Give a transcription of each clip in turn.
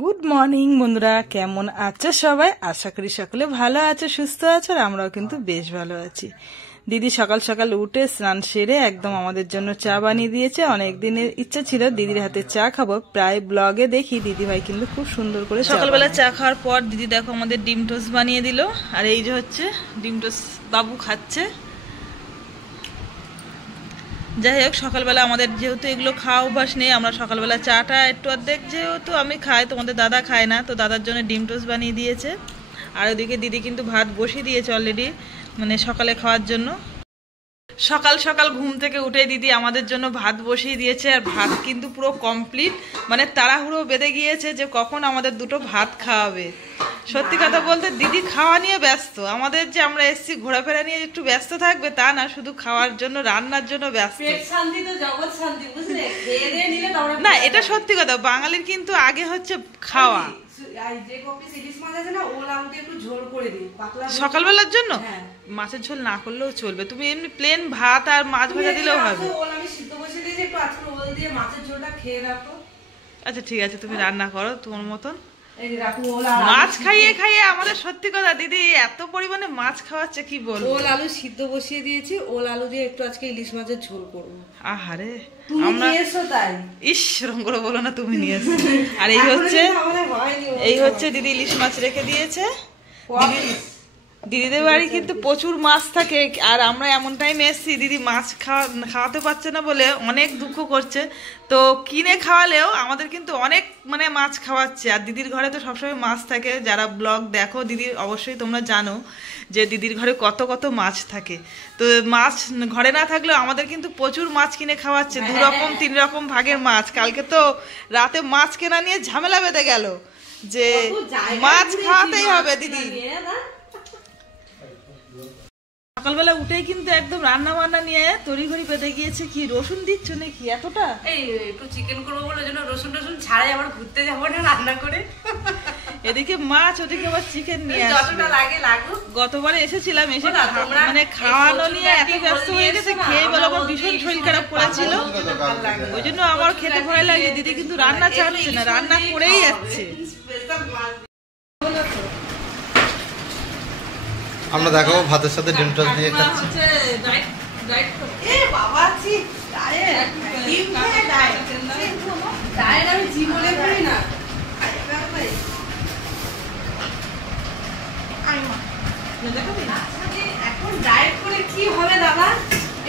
Good morning বন্ধুরা, কেমন আছো সবাই? আশা করি সকলে ভালো আছো, সুস্থ আছো। আর আমরাও কিন্তু বেশ ভালো আছি। দিদি সকাল সকাল উঠে স্নান সেরে একদম আমাদের জন্য চা বানিয়ে দিয়েছে। অনেক দিনের ইচ্ছা ছিল দিদির হাতে চা খাবো। প্রায় ব্লগে দেখি দিদি ভাই কিন্তু খুব সুন্দর করে সকালবেলা চা খাওয়ার পর দিদি দেখো আমাদের ডিম টোস্ট বানিয়ে দিল। আর এই যে হচ্ছে ডিম টোস্ট বাবু খাচ্ছে। যাই হোক, সকালবেলা আমাদের যেহেতু এগুলো খাওয়া অভ্যাস নেই, আমরা সকালবেলা চাটা একটু অর্ধেক যেহেতু আমি খাই, তোমাদের দাদা খায় না, তো দাদার জন্য ডিম টোস্ট বানিয়ে দিয়েছে। আর ওদিকে দিদি কিন্তু ভাত বসিয়ে দিয়েছে অলরেডি, মানে সকালে খাওয়ার জন্য। সকাল সকাল ঘুম থেকে উঠে দিদি আমাদের জন্য ভাত বসিয়ে দিয়েছে। আর ভাত কিন্তু পুরো কমপ্লিট, মানে তাড়াহুড়ো বেঁধে গিয়েছে যে কখন আমাদের দুটো ভাত খাওয়াবে। সত্যি কথা বলতে দিদি খাওয়া নিয়ে ব্যস্ত। আমাদের যে আমরা এসছি ঘোরাফেরা নিয়ে একটু ব্যস্ত থাকবে তা না, শুধু খাওয়ার জন্য রান্নার জন্য ব্যস্ত। না, এটা সত্যি কথা, বাঙালির কিন্তু আগে হচ্ছে খাওয়া। সকালবেলার জন্য মাছের ঝোল না করলেও চলবে, তুমি এমনি প্লেন ভাত আর মাছ ভাজা দিলেও হবে। আচ্ছা ঠিক আছে, তুমি রান্না করো তোমার মতন। মাছ খাইয়ে খাইয়ে আমাদের সত্যি কথা দিদি এত পরিমাণে মাছ খাওয়াচ্ছে কি বলবো। ওল আলু সিদ্ধ বসিয়ে দিয়েছি, ওল আলু দিয়ে একটু আজকে ইলিশ মাছের ঝোল করবো। আহারে, আমরা তাই ইস রকম করে বলো না, তুমি নিয়ে এসো। আর এই হচ্ছে দিদি ইলিশ মাছ রেখে দিয়েছে। দিদিদের বাড়ি কিন্তু প্রচুর মাছ থাকে। আর আমরা এমন টাইমে এসছি দিদি মাছ খাওয়াতে পারছে না বলে অনেক দুঃখ করছে। তো কিনে খাওয়ালেও আমাদের কিন্তু অনেক মানে মাছ খাওয়াচ্ছে। আর দিদির ঘরে তো সবসময় মাছ থাকে। যারা ব্লগ দেখো দিদির, অবশ্যই তোমরা জানো যে দিদির ঘরে কত কত মাছ থাকে। তো মাছ ঘরে না থাকলেও আমাদের কিন্তু প্রচুর মাছ কিনে খাওয়াচ্ছে, 2 রকম 3 রকম ভাগের মাছ। কালকে তো রাতে মাছ কেনা নিয়ে ঝামেলা বেঁধে গেল যে মাছ খাওয়াতেই হবে দিদি। সকালবেলা উঠেই কিন্তু একদম রান্না বান্না নিয়ে তড়িঘড়ি বেঁধে গিয়েছে। কি রসুন দিচ্ছ নাকি এতটা? এই একটু চিকেন করবো বলে জন্য রসুন টসুন ছাড়াই আবার ঘুরতে যাবো না রান্না করে। এদিকে মাছ, ওদিকে আবার চিকেন নিয়ে আসবে। গতবারে এসেছিলাম, এসে মানে খাওয়ানো নিয়ে এত ব্যস্ত হয়ে গেছে, খেয়ে বলে আমার ভীষণ শরীর খারাপ করেছিল। ওই জন্য আমার খেতে ভয় লাগে। দিদি কিন্তু রান্না ছাড়ছে না, রান্না করেই যাচ্ছে। আমরা দেখো ভাতের সাথে ডিম টোস্ট দিয়ে খাচ্ছি। এখন ডায়েট করে কি হবে দাদা?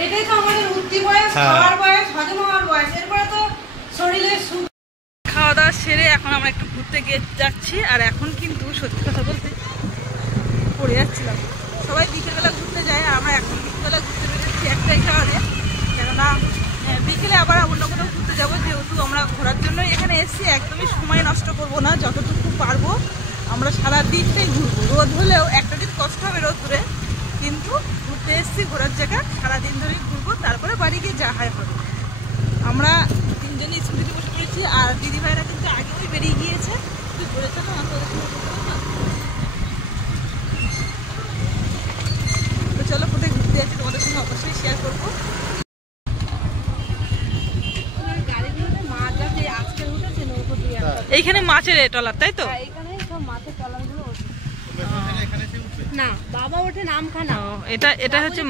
এটাই তো আমাদের উঠতি বয়স, খাওয়ার বয়স, হজম হওয়ার বয়স। এরপরে তো শরীরের খাওয়া দাওয়া সেরে এখন আমরা একটু ঘুরতে গিয়ে যাচ্ছি। আর এখন কিন্তু সত্যি কথা বলতে পড়ে যাচ্ছিলাম। সবাই বিকেলবেলা ঘুরতে যায়, আমরা এখন বিকেলবেলা ঘুরতে বেরোচ্ছি একটাই কারণে, কেননা বিকেলে আবার অন্য কোথাও ঘুরতে যাবো। যেহেতু আমরা ঘোরার জন্য এখানে এসেছি, একদমই সময় নষ্ট করবো না, যতটুকু পারবো আমরা সারা দিনটাই ঘুরবো। রোদ হলেও একটা দিন কষ্ট হবে রোদ ধরে, কিন্তু ঘুরতে এসেছি ঘোরার জায়গা, সারাদিন ধরেই ঘুরবো, তারপরে বাড়ি গিয়ে যা হয় হবে। আমরা 3 জনই স্কুটিতে বসে পড়েছি। আর দিদিভাইরা কিন্তু আগেই বেরিয়ে গিয়েছে। তুই বলেছো না চলো কোথায় ঘুরতে যাচ্ছি তোমাদের সঙ্গে অবশ্যই শেয়ার করবো। এইখানে মাছের ট্রলার, তাই তো? না বাবা ওঠে নামখানা। এটা হচ্ছে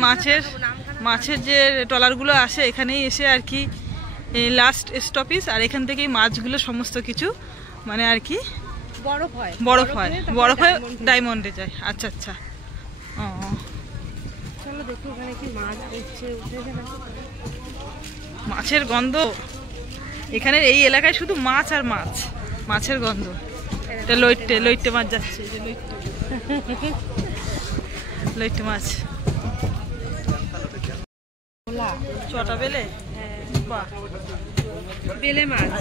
মাছের যে ট্রলারগুলো আসে এখানেই এসে আর কি লাস্ট স্টপেজ। আর এখান থেকেই মাছগুলো সমস্ত কিছু মানে আর কি বরফ হয় ডায়মন্ডে যায়। আচ্ছা আচ্ছা, ও চলো দেখো ওখানে কি মাছ উঠেছে না। মাছের গন্ধ এখানে এই এলাকায় শুধু মাছ আর মাছ, মাছের গন্ধ। এটা লইট্টে মাছ যাচ্ছে, লইট্টে মাছ চটা বেলে, বাহ বেলে মাছ।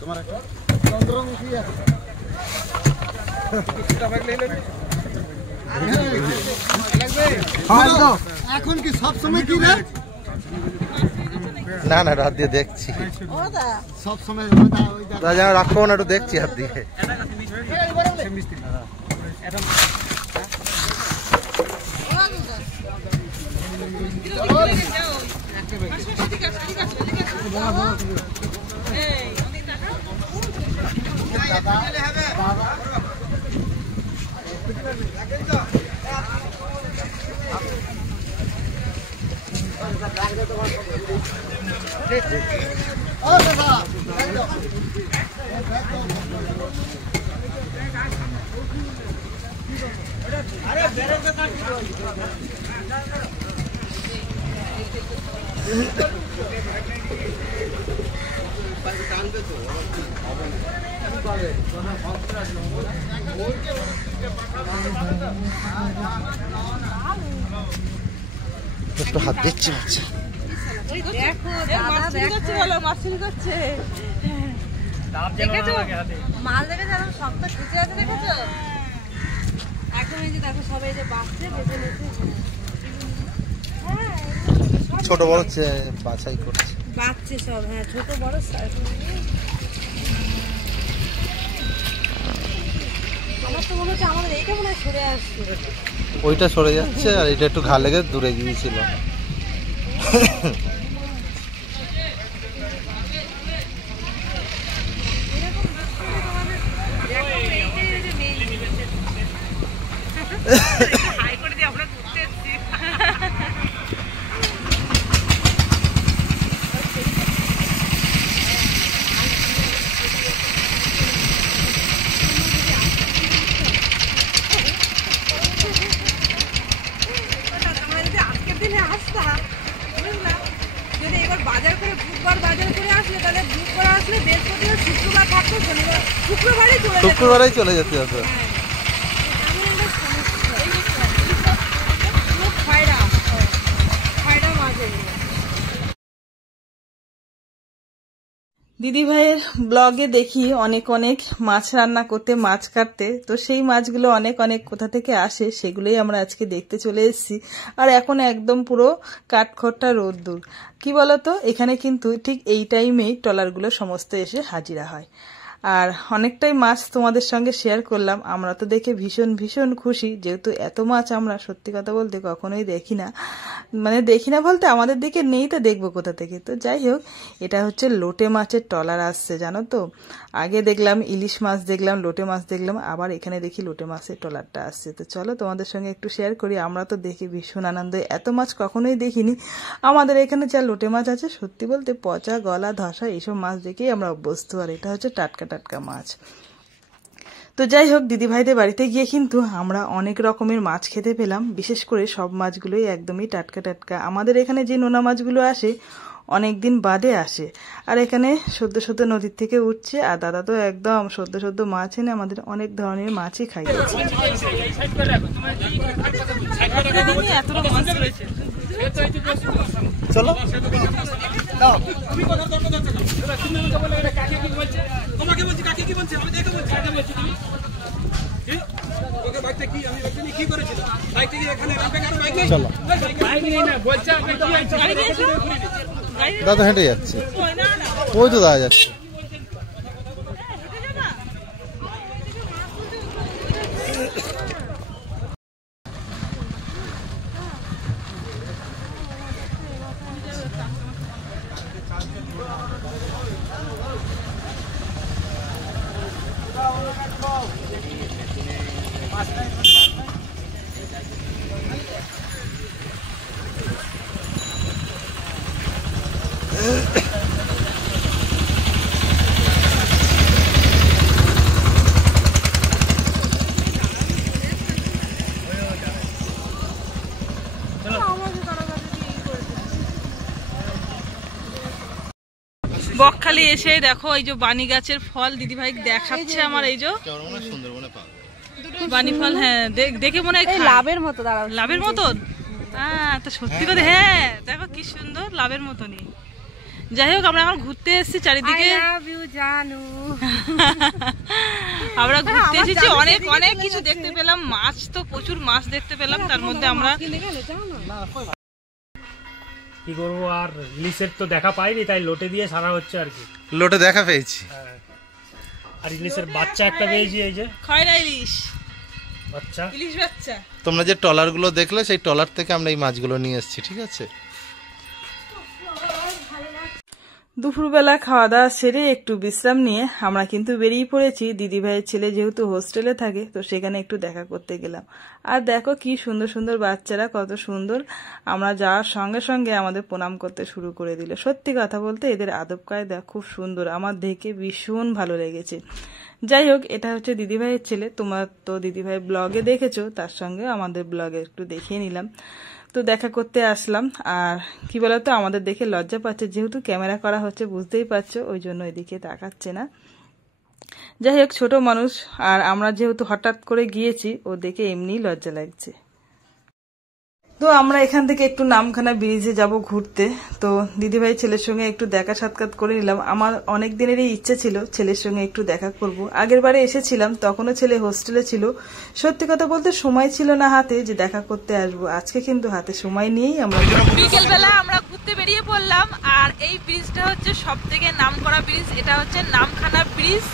তোমার চন্দ্রমুখী আছে। এখন কি সব সময় কি রে? না না হাত দিয়ে দেখছি, সব সময় যেন রাখবো না, একটু দেখছি হাত দিয়ে। একটু হাত দিচ্ছি বাচ্চা। মাল দেখেছো শক্ত খিচে আছে, দেখেছো একদম এই যে দেখো সবাই যে বাঁচছে বেঁচে নিচ্ছে, ছোট বড় বাছাই করছে, বাঁচছে সব। হ্যাঁ ছোট বড় আমার তো মনে হচ্ছে আমাদের এইটা মনে হয় সরে আসছে, ওইটা সরে যাচ্ছে আর এটা একটু ঘা লেগে দূরে গিয়েছিল। যদি এবার বাজার করে বুধবার বাজার করে আসলে তাহলে বুধবার আসলে বৃহস্পতিবার শুক্রবার থাকতো, শনিবার শুক্রবারই চলে যেতে হতো। দিদি ভাইয়ের ব্লগে দেখি অনেক অনেক মাছ রান্না করতে, মাছ কাটতে, তো সেই মাছগুলো অনেক অনেক কোথা থেকে আসে সেগুলোই আমরা আজকে দেখতে চলে এসেছি। আর এখন একদম পুরো কাঠখোট্টা রোদ্দুর। কি বলতো, এখানে কিন্তু ঠিক এই টাইমেই ট্রলারগুলো সমস্ত এসে হাজিরা হয়। আর অনেকটাই মাছ তোমাদের সঙ্গে শেয়ার করলাম। আমরা তো দেখে ভীষণ ভীষণ খুশি, যেহেতু এত মাছ আমরা সত্যি কথা বলতে কখনোই দেখি না, মানে দেখি না বলতে আমাদের দিকে নেই, তো দেখবো কোথা থেকে। তো যাই হোক, এটা হচ্ছে লোটে মাছের ট্রলার আসছে, জানো তো। আগে দেখলাম ইলিশ মাছ দেখলাম, লোটে মাছ দেখলাম, আবার এখানে দেখি লোটে মাছের ট্রলারটা আসছে। তো চলো তোমাদের সঙ্গে একটু শেয়ার করি। আমরা তো দেখি ভীষণ আনন্দ, এত মাছ কখনোই দেখিনি। আমাদের এখানে যা লোটে মাছ আছে সত্যি বলতে পচা, গলা, ধসা এইসব মাছ দেখেই আমরা অভ্যস্ত। আর এটা হচ্ছে টাটকা টাটকা মাছ। তো যাই হোক, দিদিভাইদের বাড়িতে গিয়ে কিন্তু আমরা অনেক রকমের মাছ খেতে পেলাম। বিশেষ করে সব মাছগুলোই একদমই টাটকা টাটকা। আমাদের এখানে যে নোনা মাছগুলো আসে অনেক দিন বাদে আসে, আর এখানে সদ্য সদ্য নদীর থেকে উঠছে। আর দাদা তো একদম সদ্য সদ্য মাছ এনে আমাদের অনেক ধরনের মাছই খাইয়েছে। চলো তোমাকে বলছি, কাকে কি বলছে? আমি দেখে বলছি, কাকে বলছি তুমি? ওকে বাইকটা কি আমি বাইকটা নিয়ে কি করেছিল? বাইকটা কি এখানে রাখবে? কারো বাইক নেই? চলো, বাইক নেই না বলছে, আপনি কি গাড়ি দিয়েছো? দাদা হেঁটে যাচ্ছে, ওই তো দাদা যাচ্ছে। বকখালি এসে দেখো এই যে বানি গাছের ফল দিদিভাই দেখাচ্ছে আমার। এই যে বানি ফল, হ্যাঁ দেখে মনে হয় লাভের মতো, দাঁড়াও লাভের মতন। হ্যাঁ তো সত্যি কথা, হ্যাঁ দেখো কি সুন্দর, লাভের মতনই। যাই হোক আমরা এখন ঘুরতে এসেছি চারিদিকে, জানু আমরা ঘুরতে এসেছি, অনেক অনেক কিছু দেখতে পেলাম, মাছ তো প্রচুর মাছ দেখতে পেলাম, তার মধ্যে আমরা কি করবো আর ইলিশের তো দেখা পাইনি, তাই লোটে দিয়ে সারা হচ্ছে আর কি। লোটে দেখা পেয়েছি, আর ইলিশের বাচ্চা একটা পেয়েছি, এই যে খয়রা ইলিশ বাচ্চা, ইলিশ বাচ্চা। তোমরা যে ট্রলার গুলো দেখলে সেই ট্রলার থেকে আমরা এই মাছগুলো নিয়ে এসেছি, ঠিক আছে। দুপুরবেলা খাওয়া দাওয়া সেরে একটু বিশ্রাম নিয়ে আমরা কিন্তু বেরিয়ে পড়েছি। দিদিভাইয়ের ছেলে যেহেতু হোস্টেলে থাকে, তো সেখানে একটু দেখা করতে গেলাম। আর দেখো কি সুন্দর সুন্দর বাচ্চারা, কত সুন্দর। আমরা যাওয়ার সঙ্গে সঙ্গে আমাদের প্রণাম করতে শুরু করে দিল। সত্যি কথা বলতে এদের আদব কায়দা খুব সুন্দর, আমার দেখে ভীষণ ভালো লেগেছে। যাই হোক, এটা হচ্ছে দিদিভাইয়ের ছেলে, তোমার তো দিদিভাই ব্লগে দেখেছো, তার সঙ্গে আমাদের ব্লগে একটু দেখিয়ে নিলাম। তো দেখা করতে আসলাম। আর কি বলতো, আমাদের দেখে লজ্জা পাচ্ছে, যেহেতু ক্যামেরা করা হচ্ছে বুঝতেই পারছো, ওই জন্য এদিকে তাকাচ্ছে না। যাই হোক, ছোট মানুষ, আর আমরা যেহেতু হঠাৎ করে গিয়েছি, ও দেখে এমনিই লজ্জা লাগছে। তো আমরা এখান থেকে একটু নামখানা ব্রিজে যাব ঘুরতে। তো দিদিভাই ছেলের সঙ্গে একটু দেখা সাক্ষাৎ করে নিলাম। আমার অনেক দিনেরই ইচ্ছে ছিল ছেলের সঙ্গে একটু দেখা করব। আগের বারে এসেছিলাম, তখনও ছেলে হোস্টেলে ছিল। সত্যি কথা বলতে সময় ছিল না হাতে যে দেখা করতে আসবো। আজকে কিন্তু হাতে সময় নিয়েই আমরা বিকেলবেলা আমরা ঘুরতে বেরিয়ে পড়লাম। আর এই ব্রিজটা হচ্ছে সব থেকে নামকরা ব্রিজ, এটা হচ্ছে নামখানা ব্রিজ,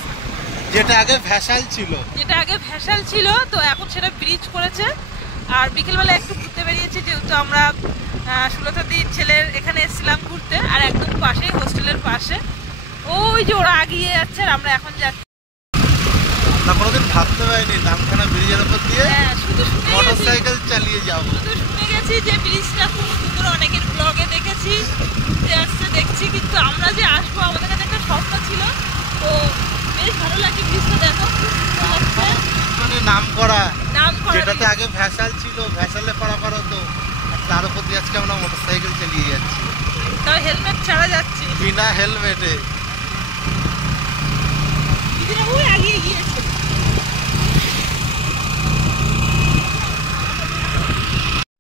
যেটা আগে ভ্যাসাল ছিল, তো এখন সেটা ব্রিজ করেছে। আর বিকেলবেলা একটু ঘুরতে বেরিয়েছি, যেহেতু আমরা সুলতাদির ছেলের এখানে এসেছিলাম ঘুরতে, আর একদম পাশেই হোস্টেলের পাশে। ওই যে ওরা আগিয়ে যাচ্ছে আর আমরা এখন যাচ্ছি। আমরা কোনোদিন ভাবতে পারিনি নামখানা ব্রিজের উপর দিয়ে শুধু মোটরসাইকেল চালিয়ে যাবো। শুধু শুনে গেছি যে ব্রিজটা খুব সুন্দর, অনেকের ব্লগে দেখেছি, ঘুরতে আসছে দেখছি, কিন্তু আমরা যে আসবো আমাদের কাছে একটা স্বপ্ন ছিল। তো বেশ ভালো লাগছে ব্রিজটা, দেখো খুব সুন্দর লাগছে, মানে নাম করা যেটাতে আগে ভ্যাসাল ছিল, ভ্যাসালে পারাপার হতো, তার উপর দিয়ে আজকে আমরা মোটরসাইকেল চালিয়ে যাচ্ছি, তাও হেলমেট ছাড়া যাচ্ছি, বিনা হেলমেটে। দিদিরা ওই আগিয়ে গিয়েছে।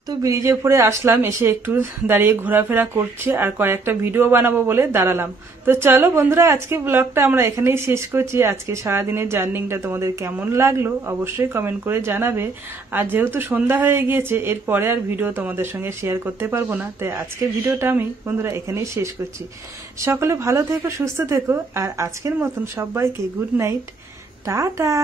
তো ব্রিজের উপরে আসলাম, এসে একটু দাঁড়িয়ে ঘোরাফেরা করছি আর কয়েকটা ভিডিও বানাবো বলে দাঁড়ালাম। তো চলো বন্ধুরা, আজকে ব্লগটা আমরা এখানেই শেষ করছি। আজকে সারাদিনের জার্নিংটা তোমাদের কেমন লাগলো অবশ্যই কমেন্ট করে জানাবে। আর যেহেতু সন্ধ্যা হয়ে গিয়েছে, এরপরে আর ভিডিও তোমাদের সঙ্গে শেয়ার করতে পারবো না, তাই আজকের ভিডিওটা আমি বন্ধুরা এখানেই শেষ করছি। সকলে ভালো থেকো, সুস্থ থেকো, আর আজকের মতন সবাইকে গুড নাইট, টাটা।